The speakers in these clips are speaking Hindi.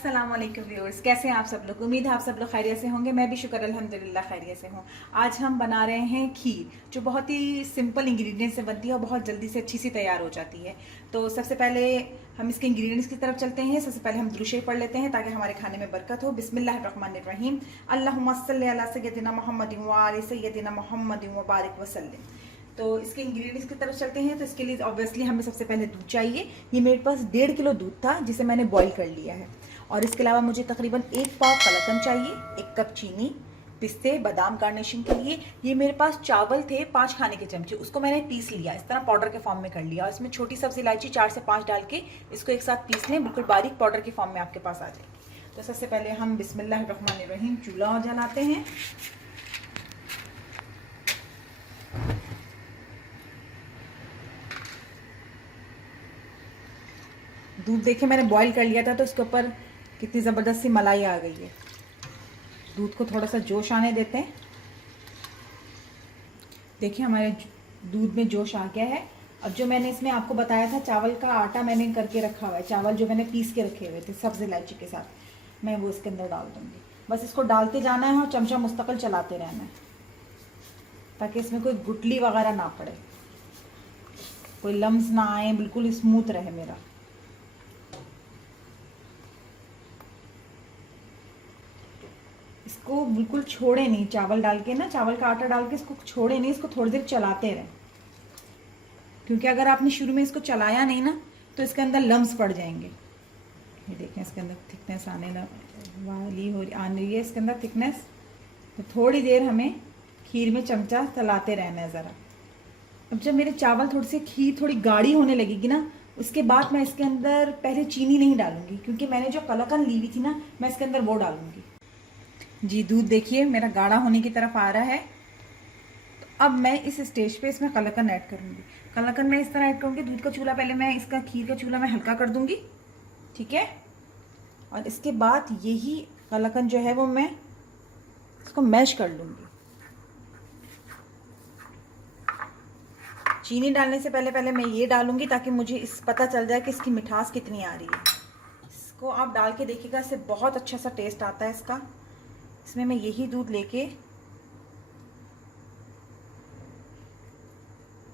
अस्सलाम वालेकुम व्यूअर्स, कैसे हैं आप सब लोग। उम्मीद है आप सब लोग खैरियत से होंगे। मैं भी शुक्र अल्हम्दुलिल्लाह खैरियत से हूँ। आज हम बना रहे हैं खीर, जो बहुत ही सिंपल इंग्रेडिएंट से बनती है और बहुत जल्दी से अच्छी सी तैयार हो जाती है। तो सबसे पहले हम इसके इंग्रेडिएंट्स की तरफ चलते हैं। सबसे पहले हम दुरूद शरीफ पढ़ लेते हैं ताकि हमारे खाने में बरकत हो। बिस्मिल्लाहिर्रहमानिर्रहीम। अल्लाहुम्मा सल्लि अला सय्यदिना मुहम्मदिन व आलि सय्यदिना मुहम्मदिन व बारिक वसल्लिम। तो इसके इंग्रेडिएंट्स की तरफ चलते हैं। तो इसके लिए ऑब्वियसली हमें सबसे पहले दूध चाहिए। ये मेरे पास 1.5 किलो दूध था जिसे मैंने बॉईल कर लिया है। और इसके अलावा मुझे तकरीबन 1 पाव कलाकंद चाहिए, 1 कप चीनी, पिस्ते, बादाम गार्निशिंग के लिए। ये मेरे पास चावल थे 5 खाने के चमचे, उसको मैंने पीस लिया, इस तरह पाउडर के फॉर्म में कर लिया। और इसमें छोटी सब्जी इलायची 4 से 5 डाल के इसको एक साथ पीस लें, बिल्कुल बारीक पाउडर के फॉर्म में आपके पास आ जाएगी। तो सबसे पहले हम बिस्मिल्लाहिर्रहमानिर्रहीम चूल्हा जलाते हैं। दूध देखिए मैंने बॉईल कर लिया था, तो इसके ऊपर कितनी ज़बरदस्त सी मलाई आ गई है। दूध को थोड़ा सा जोश आने देते हैं। देखिए हमारे दूध में जोश आ गया है। अब जो मैंने इसमें आपको बताया था चावल का आटा मैंने करके रखा हुआ है, चावल जो मैंने पीस के रखे हुए थे सब्ज़ इलायची के साथ, मैं वो इसके अंदर डाल दूँगी। बस इसको डालते जाना है और चमचा मुस्तकिल चलाते रहना है ताकि इसमें कोई गुठली वगैरह ना पड़े, कोई लम्स ना आए, बिल्कुल स्मूथ रहे मेरा। इसको बिल्कुल छोड़े नहीं, चावल डाल के ना, चावल का आटा डाल के इसको छोड़े नहीं, इसको थोड़ी देर चलाते रहें। क्योंकि अगर आपने शुरू में इसको चलाया नहीं ना तो इसके अंदर लम्स पड़ जाएंगे। ये देखें इसके अंदर थिकनेस आने वाली आने रही है, इसके अंदर थिकनेस। तो थोड़ी देर हमें खीर में चमचा चलाते रहना है ज़रा। अब जब मेरे चावल थोड़ी सी खीर थोड़ी गाढ़ी होने लगेगी ना, उसके बाद मैं इसके अंदर पहले चीनी नहीं डालूंगी, क्योंकि मैंने जो कलाकंद ली हुई थी ना, मैं इसके अंदर वो डालूंगी। जी दूध देखिए मेरा गाढ़ा होने की तरफ आ रहा है। तो अब मैं इस स्टेज पे इसमें कलाकंद ऐड करूँगी। कलाकंद मैं इस तरह ऐड करूँगी, दूध का चूल्हा पहले मैं इसका खीर का चूल्हा मैं हल्का कर दूँगी, ठीक है। और इसके बाद यही कलाकंद जो है वो मैं इसको मैश कर लूँगी। चीनी डालने से पहले पहले मैं ये डालूँगी ताकि मुझे इस पता चल जाए कि इसकी मिठास कितनी आ रही है। इसको आप डाल के देखिएगा, इससे बहुत अच्छा सा टेस्ट आता है इसका। इसमें मैं यही दूध लेके,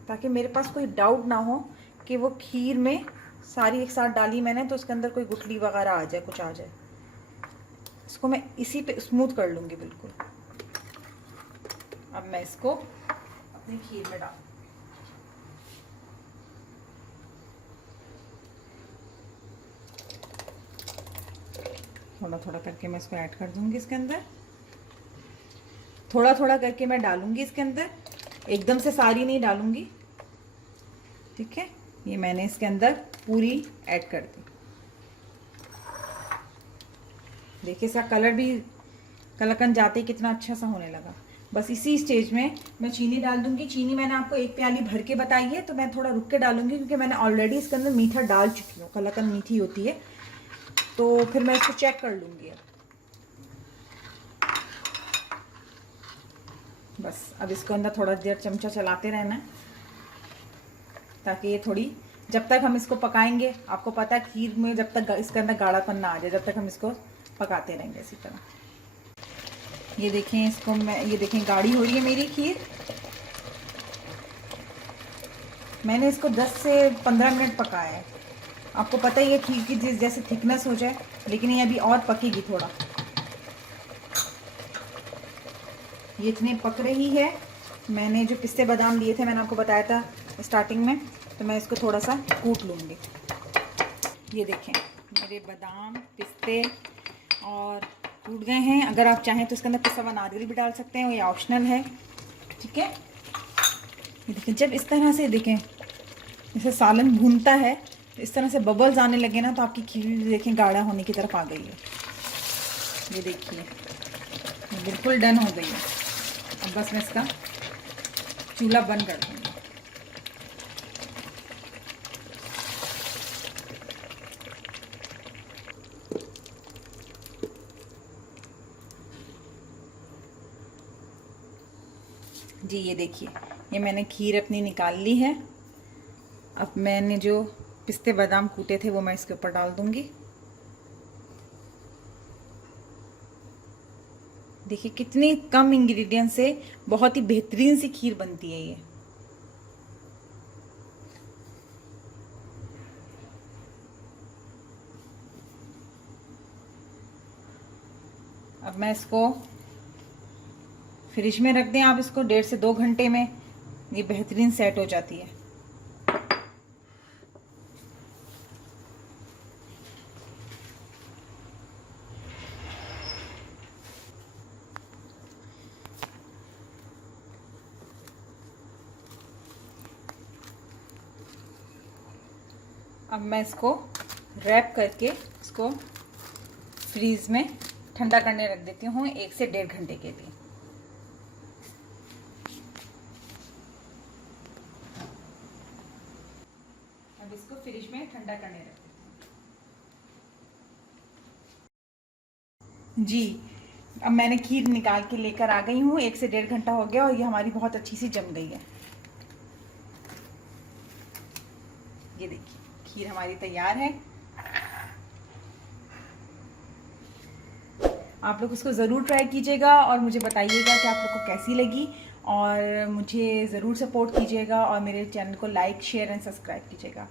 ताकि मेरे पास कोई डाउट ना हो कि वो खीर में सारी एक साथ डाली मैंने तो उसके अंदर कोई गुठली वगैरह आ जाए, कुछ आ जाए। इसको मैं इसी पे स्मूथ कर लूँगी बिल्कुल। अब मैं इसको अपनी खीर में डाल, थोड़ा थोड़ा करके मैं इसको ऐड कर दूँगी इसके अंदर। थोड़ा थोड़ा करके मैं डालूँगी इसके अंदर, एकदम से सारी नहीं डालूँगी, ठीक है। ये मैंने इसके अंदर पूरी ऐड कर दी। देखिए इसका कलर भी कलाकंद जाते ही कितना अच्छा सा होने लगा। बस इसी स्टेज में मैं चीनी डाल दूँगी। चीनी मैंने आपको 1 प्याली भर के बताई है, तो मैं थोड़ा रुक के डालूँगी क्योंकि मैंने ऑलरेडी इसके अंदर मीठा डाल चुकी हूँ। कलाकंद मीठी होती है, तो फिर मैं इसको चेक कर लूँगी। बस अब इसको अंदर थोड़ा देर चमचा चलाते रहना है ताकि ये थोड़ी, जब तक हम इसको पकाएंगे, आपको पता है खीर में जब तक इसके अंदर गाढ़ापन ना आ जाए, जब तक हम इसको पकाते रहेंगे इसी तरह। ये देखें इसको मैं, ये देखें गाढ़ी हो रही है मेरी खीर। मैंने इसको 10 से 15 मिनट पकाया है। आपको पता ही है खीर की जैसे थिकनेस हो जाए, लेकिन ये अभी और पकेगी थोड़ा। ये इतनी पक रही है। मैंने जो पिस्ते बादाम लिए थे, मैंने आपको बताया था स्टार्टिंग में, तो मैं इसको थोड़ा सा कूट लूँगी। ये देखें मेरे बादाम पिस्ते और टूट गए हैं। अगर आप चाहें तो इसके अंदर पिसा हुआ नारियल भी डाल सकते हैं, ये ऑप्शनल है, ठीक है। ये देखें जब इस तरह से देखें जैसे सालन भूनता है, तो इस तरह से बबल्स आने लगे ना, तो आपकी खीर देखें गाढ़ा होने की तरफ आ गई है। ये देखिए बिल्कुल डन हो गई है। अब बस मैं इसका चूल्हा बंद कर दूँगी। जी ये देखिए ये मैंने खीर अपनी निकाल ली है। अब मैंने जो पिस्ते बादाम कूटे थे वो मैं इसके ऊपर डाल दूँगी। देखिए कितनी कम इंग्रेडिएंट से बहुत ही बेहतरीन सी खीर बनती है ये। अब मैं इसको फ्रिज में रख दें आप इसको 1.5 से 2 घंटे में ये बेहतरीन सेट हो जाती है। अब मैं इसको रैप करके इसको फ्रीज में ठंडा करने रख देती हूँ 1 से 1.5 घंटे के लिए। अब इसको फ्रिज में ठंडा करने रख देती हूँ जी। अब मैंने खीर निकाल के लेकर आ गई हूँ, 1 से 1.5 घंटा हो गया और ये हमारी बहुत अच्छी सी जम गई है। ये देखिए खीर हमारी तैयार है। आप लोग इसको ज़रूर ट्राई कीजिएगा और मुझे बताइएगा कि आप लोग को कैसी लगी, और मुझे ज़रूर सपोर्ट कीजिएगा और मेरे चैनल को लाइक शेयर एंड सब्सक्राइब कीजिएगा।